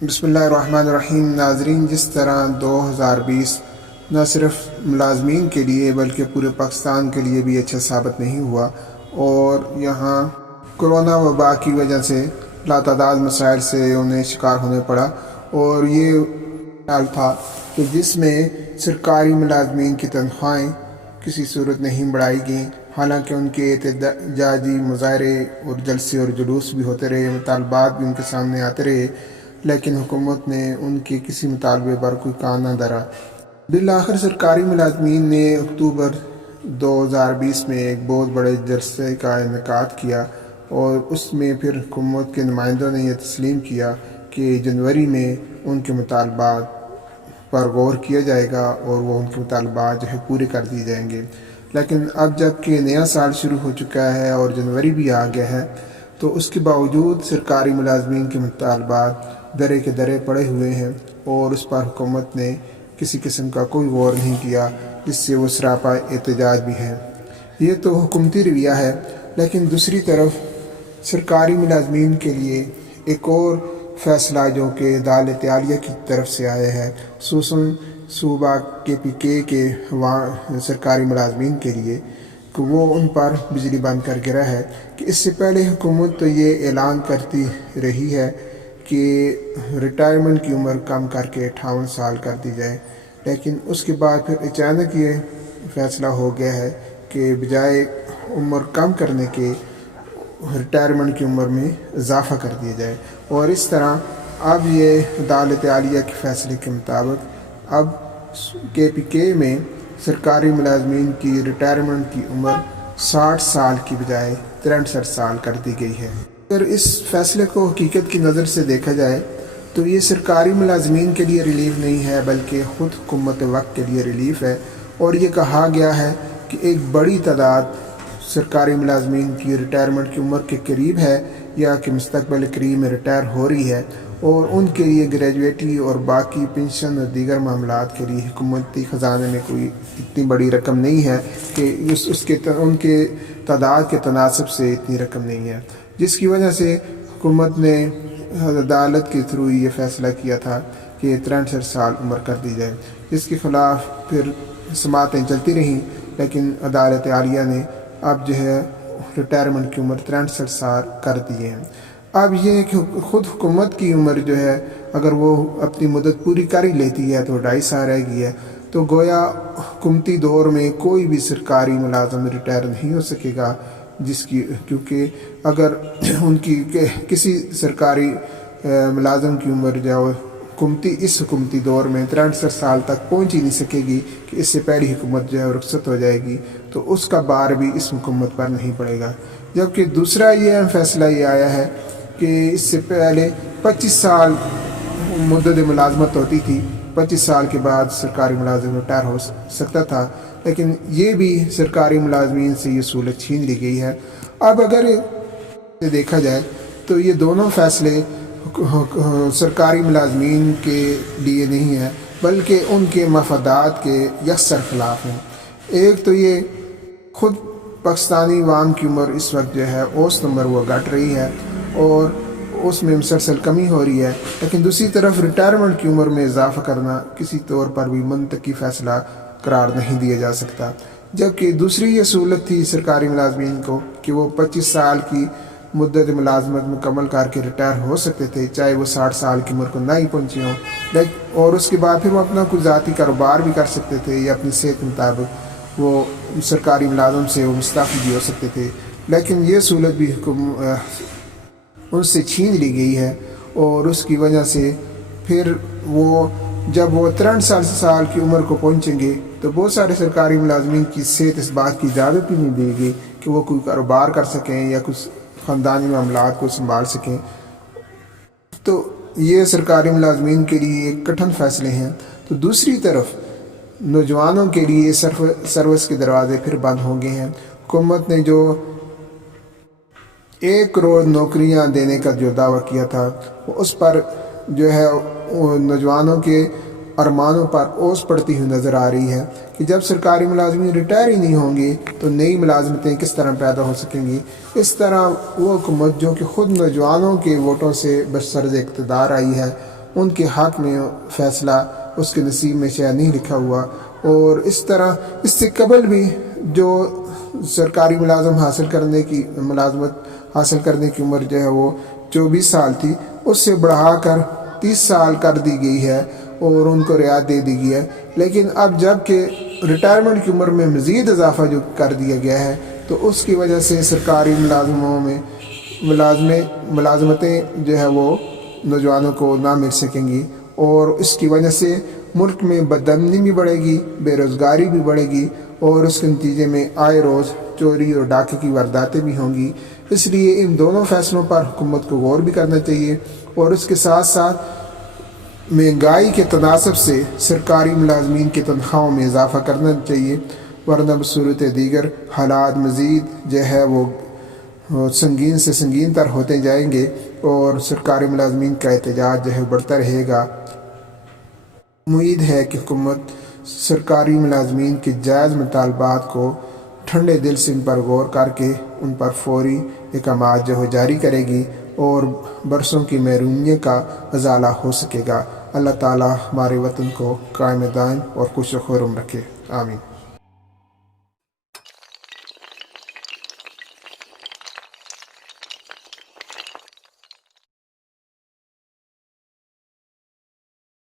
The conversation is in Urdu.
بسم اللہ الرحمن الرحیم۔ ناظرین، جس طرح 2020 نہ صرف ملازمین کے لیے بلکہ پورے پاکستان کے لیے بھی اچھا ثابت نہیں ہوا اور یہاں کرونا وبا کی وجہ سے لاتعداد مسائل سے انہیں شکار ہونے پڑا، اور یہ حال تھا کہ جس میں سرکاری ملازمین کی تنخواہیں کسی صورت نہیں بڑھائی گئیں، حالانکہ ان کے احتجاجی مظاہرے اور جلسے اور جلوس بھی ہوتے رہے، مطالبات بھی ان کے سامنے آتے رہے، لیکن حکومت نے ان کے کسی مطالبے پر کوئی کان نہ دھرا۔ بالآخر سرکاری ملازمین نے اکتوبر 2020 میں ایک بہت بڑے جلسے کا انعقاد کیا، اور اس میں پھر حکومت کے نمائندوں نے یہ تسلیم کیا کہ جنوری میں ان کے مطالبات پر غور کیا جائے گا اور وہ ان کے مطالبات پورے کر دیے جائیں گے۔ لیکن اب جب کہ نیا سال شروع ہو چکا ہے اور جنوری بھی آ گیا ہے، تو اس کے باوجود سرکاری ملازمین کے مطالبات درے کے درے پڑے ہوئے ہیں، اور اس پر حکومت نے کسی قسم کا کوئی غور نہیں کیا، جس سے وہ سراپا احتجاج بھی ہے۔ یہ تو حکومتی رویہ ہے، لیکن دوسری طرف سرکاری ملازمین کے لیے ایک اور فیصلہ جو کہ عدالت عالیہ کی طرف سے آیا ہے، خصوصاً صوبہ KPK کے سرکاری ملازمین کے لیے، کہ وہ ان پر بجلی بند کر گرا ہے۔ کہ اس سے پہلے حکومت تو یہ اعلان کرتی رہی ہے کہ ریٹائرمنٹ کی عمر کم کر کے 58 سال کر دی جائے، لیکن اس کے بعد پھر اچانک یہ فیصلہ ہو گیا ہے کہ بجائے عمر کم کرنے کے ریٹائرمنٹ کی عمر میں اضافہ کر دیا جائے، اور اس طرح اب یہ عدالت عالیہ کے فیصلے کے مطابق اب KPK میں سرکاری ملازمین کی ریٹائرمنٹ کی عمر 60 سال کی بجائے 63 سال کر دی گئی ہے۔ اگر اس فیصلے کو حقیقت کی نظر سے دیکھا جائے تو یہ سرکاری ملازمین کے لیے ریلیف نہیں ہے، بلکہ خود حکومت وقت کے لیے ریلیف ہے، اور یہ کہا گیا ہے کہ ایک بڑی تعداد سرکاری ملازمین کی ریٹائرمنٹ کی عمر کے قریب ہے یا کہ مستقبل قریب میں ریٹائر ہو رہی ہے، اور ان کے لیے گریجویٹی اور باقی پنشن اور دیگر معاملات کے لیے حکومتی خزانے میں کوئی اتنی بڑی رقم نہیں ہے کہ ان کے تعداد کے تناسب سے اتنی رقم نہیں ہے، جس کی وجہ سے حکومت نے عدالت کے تھرو یہ فیصلہ کیا تھا کہ 63 سال عمر کر دی جائے، جس کے خلاف پھر سماعتیں چلتی رہیں، لیکن عدالت عالیہ نے اب ریٹائرمنٹ کی عمر 63 سال کر دیے ہیں۔ اب یہ کہ خود حکومت کی عمر اگر وہ اپنی مدت پوری کر ہی لیتی ہے تو 2.5 سال رہ گئی ہے، تو گویا حکومتی دور میں کوئی بھی سرکاری ملازم ریٹائر نہیں ہو سکے گا، کیونکہ اگر ان کی کسی سرکاری ملازم کی عمر اس حکومتی دور میں 63 سال تک پہنچ ہی نہیں سکے گی کہ اس سے پہلی حکومت رخصت ہو جائے گی، تو اس کا بار بھی اس حکومت پر نہیں پڑے گا۔ جبکہ دوسرا یہ اہم فیصلہ یہ آیا ہے کہ اس سے پہلے 25 سال مدت ملازمت ہوتی تھی، 25 سال کے بعد سرکاری ملازم ریٹائر ہو سکتا تھا، لیکن یہ بھی سرکاری ملازمین سے یہ سہولت چھین لی گئی ہے۔ اب اگر دیکھا جائے تو یہ دونوں فیصلے سرکاری ملازمین کے لیے نہیں ہیں، بلکہ ان کے مفادات کے یکسر خلاف ہیں۔ ایک تو یہ خود پاکستانی عوام کی عمر اس وقت اوسط عمر وہ گھٹ رہی ہے اور اس میں مسلسل کمی ہو رہی ہے، لیکن دوسری طرف ریٹائرمنٹ کی عمر میں اضافہ کرنا کسی طور پر بھی منطقی فیصلہ قرار نہیں دیا جا سکتا۔ جبکہ دوسری یہ سہولت تھی سرکاری ملازمین کو کہ وہ 25 سال کی مدت ملازمت مکمل کر کے ریٹائر ہو سکتے تھے، چاہے وہ 60 سال کی عمر کو نہ ہی پہنچے ہوں، اور اس کے بعد پھر وہ اپنا کوئی ذاتی کاروبار بھی کر سکتے تھے، یا اپنی صحت کے مطابق وہ سرکاری ملازم سے وہ مستعفی بھی ہو سکتے تھے، لیکن یہ سہولت بھی ان سے چھین لی گئی ہے، اور اس کی وجہ سے پھر جب وہ 63 سال کی عمر کو پہنچیں گے تو بہت سارے سرکاری ملازمین کی صحت اس بات کی اجازت ہی نہیں دے گی کہ وہ کوئی کاروبار کر سکیں یا کچھ خاندانی معاملات کو سنبھال سکیں۔ تو یہ سرکاری ملازمین کے لیے ایک کٹھن فیصلے ہیں۔ تو دوسری طرف نوجوانوں کے لیے سروس کے دروازے پھر بند ہو گئے ہیں۔ حکومت نے جو 1 کروڑ نوکریاں دینے کا جو دعویٰ کیا تھا، اس پر نوجوانوں کے ارمانوں پر اوس پڑتی ہوئی نظر آ رہی ہے کہ جب سرکاری ملازمین ریٹائر ہی نہیں ہوں گے تو نئی ملازمتیں کس طرح پیدا ہو سکیں گی۔ اس طرح وہ حکومت جو کہ خود نوجوانوں کے ووٹوں سے برسر اقتدار آئی ہے، ان کے حق میں فیصلہ اس کے نصیب میں شاید نہیں لکھا ہوا۔ اور اس طرح اس سے قبل بھی جو سرکاری ملازمت حاصل کرنے کی عمر جو ہے وہ 24 سال تھی، اس سے بڑھا کر 30 سال کر دی گئی ہے اور ان کو رعایت دے دی گئی ہے۔ لیکن اب جب کہ ریٹائرمنٹ کی عمر میں مزید اضافہ جو کر دیا گیا ہے، تو اس کی وجہ سے سرکاری ملازمتیں جو ہے وہ نوجوانوں کو نہ مل سکیں گی، اور اس کی وجہ سے ملک میں بدامنی بھی بڑھے گی، بے روزگاری بھی بڑھے گی، اور اس کے نتیجے میں آئے روز چوری اور ڈاکے کی وارداتیں بھی ہوں گی۔ اس لیے ان دونوں فیصلوں پر حکومت کو غور بھی کرنا چاہیے، اور اس کے ساتھ ساتھ مہنگائی کے تناسب سے سرکاری ملازمین کی تنخواہوں میں اضافہ کرنا چاہیے، ورنہ بصورت دیگر حالات مزید جو ہے وہ سنگین سے سنگین تر ہوتے جائیں گے، اور سرکاری ملازمین کا احتجاج جو ہے بڑھتا رہے گا۔ امید ہے کہ حکومت سرکاری ملازمین کے جائز مطالبات کو ٹھنڈے دل سے ان پر غور کر کے ان پر فوری اقدامات جو ہے جاری کرے گی، اور برسوں کی محرومیت کا ازالہ ہو سکے گا۔ اللہ تعالیٰ ہمارے وطن کو قائم دائم اور خوش و خرم رکھے، آمین۔